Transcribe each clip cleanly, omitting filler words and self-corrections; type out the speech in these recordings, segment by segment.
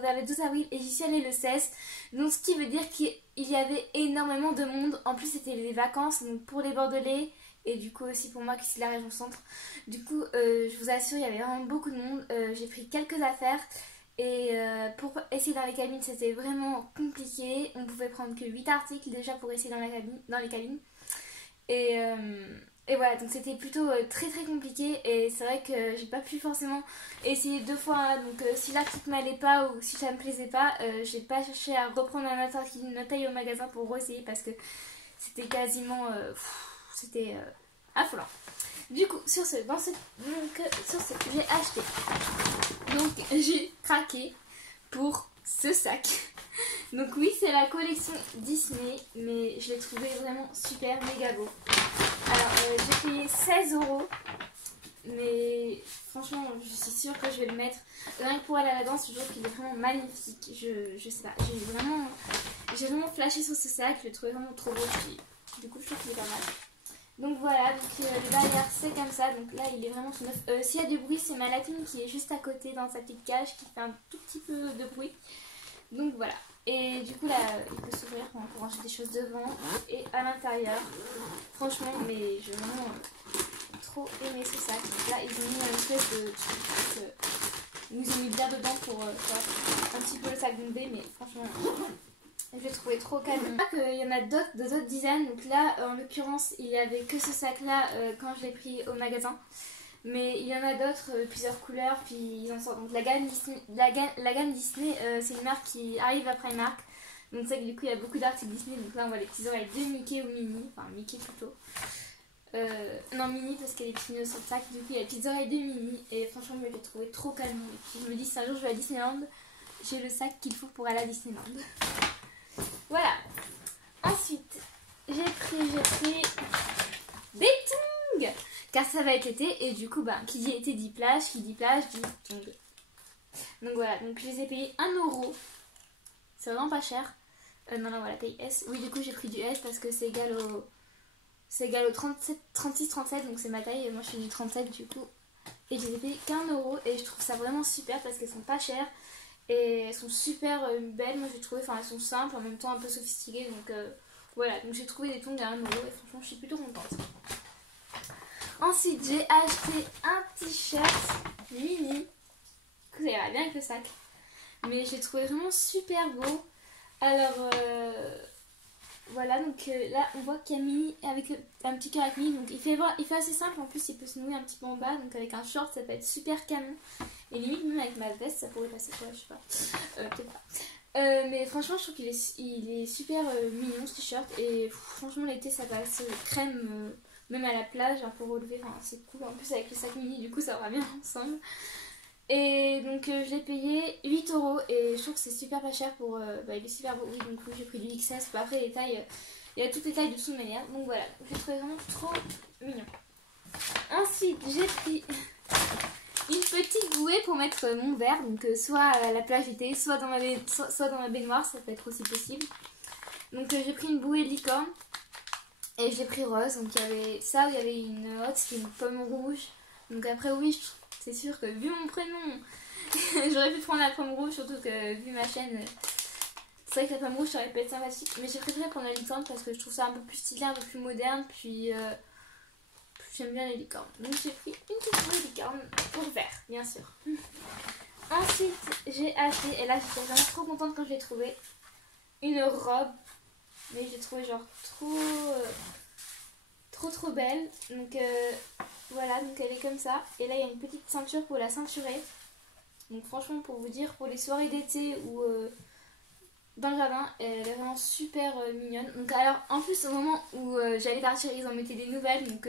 vers le 12 avril et j'y suis allée le 16. Donc ce qui veut dire qu'il y avait énormément de monde. En plus c'était les vacances donc pour les Bordelais et du coup aussi pour moi qui suis de la région centre. Du coup je vous assure il y avait vraiment beaucoup de monde. J'ai pris quelques affaires et pour essayer dans les cabines c'était vraiment compliqué. On pouvait prendre que 8 articles déjà pour essayer dans les cabines. Et voilà, donc c'était plutôt très compliqué et c'est vrai que j'ai pas pu forcément essayer deux fois, hein, donc si l'article m'allait pas ou si ça me plaisait pas, j'ai pas cherché à reprendre un article de taille au magasin pour re-essayer parce que c'était quasiment, c'était affolant. Du coup, sur ce, j'ai acheté, donc j'ai craqué pour ce sac. Donc oui, c'est la collection Disney, mais je l'ai trouvé vraiment super méga beau. Alors j'ai payé 16 €, mais franchement je suis sûre que je vais le mettre. Rien que pour aller à la danse, je trouve qu'il est vraiment magnifique. Je sais pas, j'ai vraiment flashé sur ce sac, je l'ai trouvé vraiment trop beau. Du coup je trouve qu'il est pas mal. Donc voilà, donc le derrière c'est comme ça, donc là il est vraiment tout neuf. S'il y a du bruit, c'est ma lapine qui est juste à côté dans sa petite cage qui fait un tout petit peu de bruit. Donc voilà. Et du coup là il peut s'ouvrir pour ranger des choses devant et à l'intérieur. Franchement mais j'ai vraiment trop aimé ce sac. Là ils ont mis une espèce de truc, ils ont mis bien dedans pour faire un petit peu le sac bombé, mais franchement je l'ai trouvé trop calme. Je crois qu'il y en a d'autres designs, donc là en l'occurrence il n'y avait que ce sac là quand je l'ai pris au magasin. Mais il y en a d'autres, plusieurs couleurs, puis ils en sortent. Donc la gamme Disney, c'est une marque qui arrive après Primark. Donc c'est que du coup il y a beaucoup d'articles Disney. Donc là on voit les petites oreilles de Mickey ou Minnie. Enfin Mickey plutôt. Non Minnie parce qu'elle est petite sur le sac. Du coup il y a les petites oreilles de Minnie. Et franchement je l'ai trouvé trop calme. Et puis je me dis si un jour je vais à Disneyland, j'ai le sac qu'il faut pour aller à Disneyland. Voilà. Ensuite j'ai pris des tongs car ça va être été et du coup qui dit été dit plage dit tongs. Donc voilà, donc je les ai payés 1 €. C'est vraiment pas cher. Non voilà, taille S. Oui du coup j'ai pris du S parce que c'est égal au 37, 36, 37 donc c'est ma taille et moi je suis du 37 du coup. Et je les ai payés qu'1 € et je trouve ça vraiment super parce qu'elles sont pas chères et elles sont super belles. Moi j'ai trouvé, elles sont simples en même temps un peu sophistiquées donc voilà, donc j'ai trouvé des tongs à 1 € et franchement je suis plutôt contente. Ensuite, j'ai acheté un t-shirt Minnie. Ça ira bien avec le sac. Mais je l'ai trouvé vraiment super beau. Alors, voilà. Donc là, on voit qu'il y a Minnie avec un petit cœur avec Minnie. Donc il fait assez simple. En plus, il peut se nouer un petit peu en bas. Donc avec un short, ça peut être super canon. Et limite, même avec ma veste, ça pourrait passer quoi, je sais pas. Peut-être pas. Mais franchement, je trouve qu'il est super mignon ce t-shirt. Et franchement, l'été, ça passe crème. Même à la plage pour relever, c'est cool. En plus avec le sac Minnie du coup ça va bien ensemble. Et donc je l'ai payé 8 € et je trouve que c'est super pas cher pour... il est super beau, oui donc oui, j'ai pris du XS. Après les tailles, il y a toutes les tailles dessous de manière. Donc voilà, j'ai trouvé vraiment trop mignon. Ensuite j'ai pris une petite bouée pour mettre mon verre. Donc soit à la plage d'été, soit dans ma baignoire, ça peut être aussi possible. Donc j'ai pris une bouée licorne. Et j'ai pris rose, donc il y avait ça, il y avait une autre, c'était une pomme rouge. Donc après oui, c'est sûr que vu mon prénom, j'aurais pu prendre la pomme rouge, surtout que vu ma chaîne, c'est vrai que la pomme rouge ça aurait pu être sympathique. Mais j'ai préféré prendre la licorne parce que je trouve ça un peu plus stylé, un peu plus moderne, puis j'aime bien les licornes. Donc j'ai pris une petite licorne pour le faire, bien sûr. Ensuite j'ai acheté, et là j'étais vraiment trop contente quand je l'ai trouvée, une robe. Mais je l'ai trouvé genre trop belle. Donc voilà, donc elle est comme ça. Et là il y a une petite ceinture pour la ceinturer. Donc franchement pour vous dire, pour les soirées d'été ou dans le jardin, elle est vraiment super mignonne. Donc alors en plus au moment où j'allais partir, ils en mettaient des nouvelles. Donc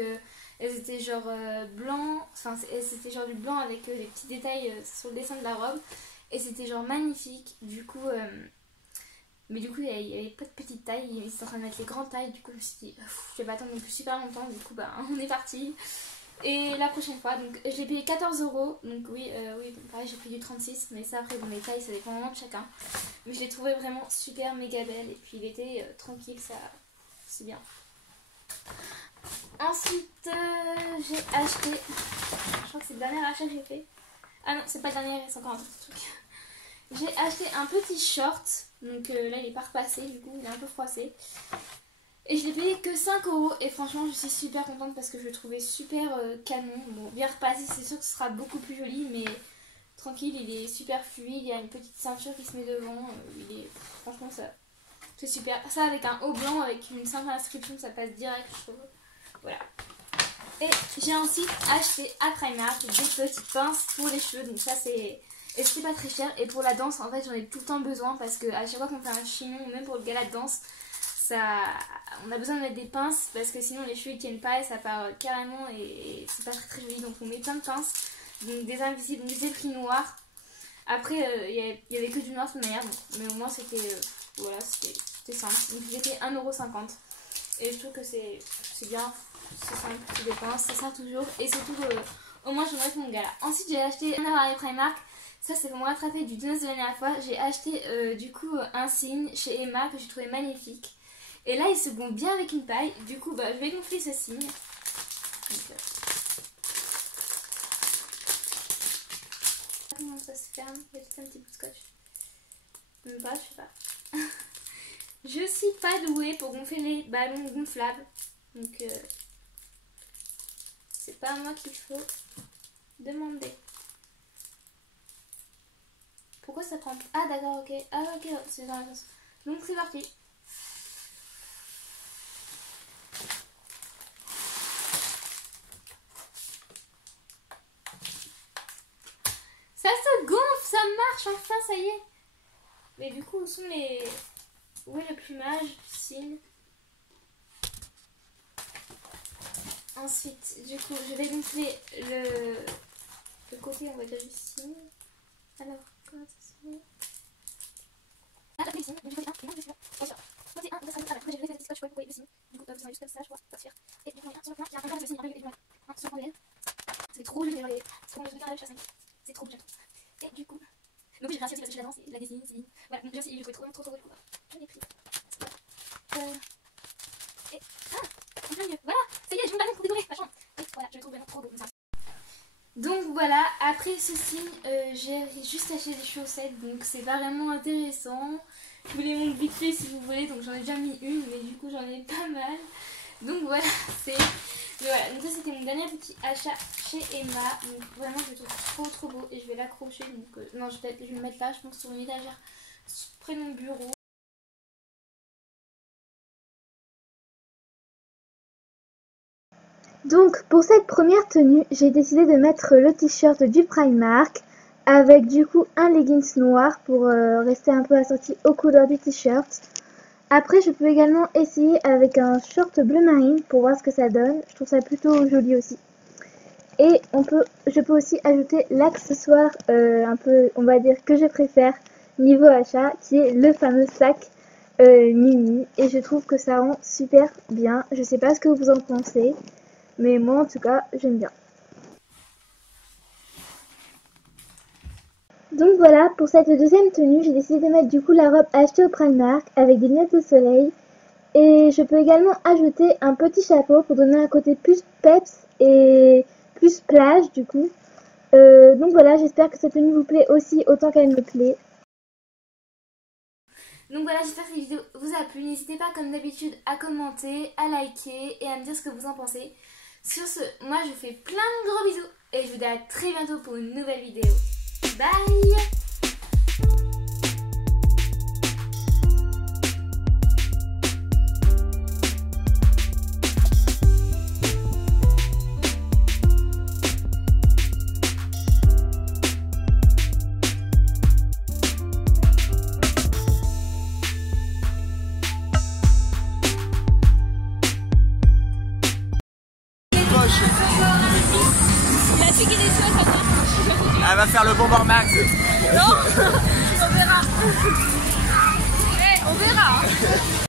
elles étaient genre blanc, c'était genre du blanc avec des petits détails sur le dessin de la robe. Et c'était genre magnifique. Du coup... mais du coup, il n'y avait pas de petite taille, ils étaient en train de mettre les grandes tailles. Du coup, je me suis dit, je vais pas attendre non plus super longtemps. Du coup, on est parti. Et la prochaine fois, donc je l'ai payé 14 €. Donc, oui, pareil, j'ai pris du 36. Mais ça, après, les tailles, ça dépend vraiment de chacun. Mais je l'ai trouvé vraiment super méga belle. Et puis, l'été, tranquille, ça, c'est bien. Ensuite, j'ai acheté. Je crois que c'est le dernier achat que j'ai fait. Ah non, c'est pas le dernier, c'est encore un autre truc. j'ai acheté un petit short. Donc là il est pas repassé, du coup il est un peu froissé. Et je l'ai payé que 5 € et franchement je suis super contente parce que je le trouvais super canon. Bon, bien repassé, c'est sûr que ce sera beaucoup plus joli, mais tranquille, il est super fluide. Il y a une petite ceinture qui se met devant. Franchement, ça c'est super. Ça avec un haut blanc, avec une simple inscription, ça passe direct, je trouve. Voilà. Et j'ai ensuite acheté à Primark des petites pinces pour les cheveux. Donc ça c'est... Et c'était pas très cher. Et pour la danse, en fait, j'en ai tout le temps besoin parce que à chaque fois qu'on fait un chignon ou même pour le gala de danse, on a besoin de mettre des pinces parce que sinon les cheveux ils tiennent pas et ça part carrément et c'est pas très très joli. Donc on met plein de pinces, donc des invisibles, des prix noirs. Après il y avait que du noir de toute manière, mais au moins c'était voilà, c'était simple. Donc il était 1,50 € et je trouve que c'est bien, c'est simple, c'est des pinces, ça sert toujours et surtout au moins j'en aurai pour mon gala. Ensuite j'ai acheté un appareil Primark. Ça c'est pour me rattraper du dinosaure de la dernière fois. J'ai acheté du coup un signe chez Emma que j'ai trouvé magnifique. Et là il se gonfle bien avec une paille. Du coup je vais gonfler ce signe. Donc, comment ça se ferme? Il y a juste un petit bout de scotch. Même pas, je sais pas. Je suis pas douée pour gonfler les ballons gonflables. Donc c'est pas à moi qu'il faut demander. Pourquoi ça prend... Ah d'accord, ok. Ah ok, c'est dans la sens. Donc c'est parti. Ça se gonfle, ça marche, enfin ça y est. Mais du coup, où sont les... Où est le plumage du signe? Ensuite, du coup, je vais gonfler le côté, on va dire, du signe. Alors, comment ça se fait? Ah, le signe, du côté 1, et non, je suis là. Bien sûr. Côté 1, ça sera après, j'ai fait des scotch, vous voyez le signe. Du coup, vous avez juste comme ça, je vois, ça se faire. Et du coup, sur le plan, il y a un peu de signe, un sur le c'est trop joli, c'est trop joli, c'est trop bien. Et du coup, donc j'ai réussi aussi parce que je la danse, la dessine, c'est voilà, donc j'ai aussi, je trouvais trop beau du coup. Je l'ai pris. Et ah, mieux. Voilà, ça y est, je me balance pour décorer ma chambre. Et voilà, je le trouve vraiment trop beau. Donc voilà, après ce signe, j'ai juste acheté des chaussettes, donc c'est pas vraiment intéressant. Je vous les montre vite fait si vous voulez, donc j'en ai déjà mis une, mais du coup j'en ai pas mal. Donc voilà, voilà, donc ça c'était mon dernier petit achat chez Emma. Donc vraiment je le trouve trop beau et je vais l'accrocher. Donc non, je vais le mettre là, je pense sur une étagère près de mon bureau. Donc pour cette première tenue, j'ai décidé de mettre le t-shirt du Primark avec du coup un leggings noir pour rester un peu assorti aux couleurs du t-shirt. Après je peux également essayer avec un short bleu marine pour voir ce que ça donne. Je trouve ça plutôt joli aussi. Et je peux aussi ajouter l'accessoire un peu, on va dire, que je préfère niveau achat, qui est le fameux sac mini. Et je trouve que ça rend super bien. Je sais pas ce que vous en pensez, mais moi en tout cas j'aime bien. Donc voilà, pour cette deuxième tenue, j'ai décidé de mettre du coup la robe achetée au Primark avec des lunettes de soleil. Et je peux également ajouter un petit chapeau pour donner un côté plus peps et plus plage du coup. Donc voilà, j'espère que cette tenue vous plaît aussi autant qu'elle me plaît. Donc voilà, j'espère que cette vidéo vous a plu. N'hésitez pas comme d'habitude à commenter, à liker et à me dire ce que vous en pensez. Sur ce, moi je vous fais plein de gros bisous et je vous dis à très bientôt pour une nouvelle vidéo. Bye! Elle va faire le bonbon max. Non, on verra. On verra.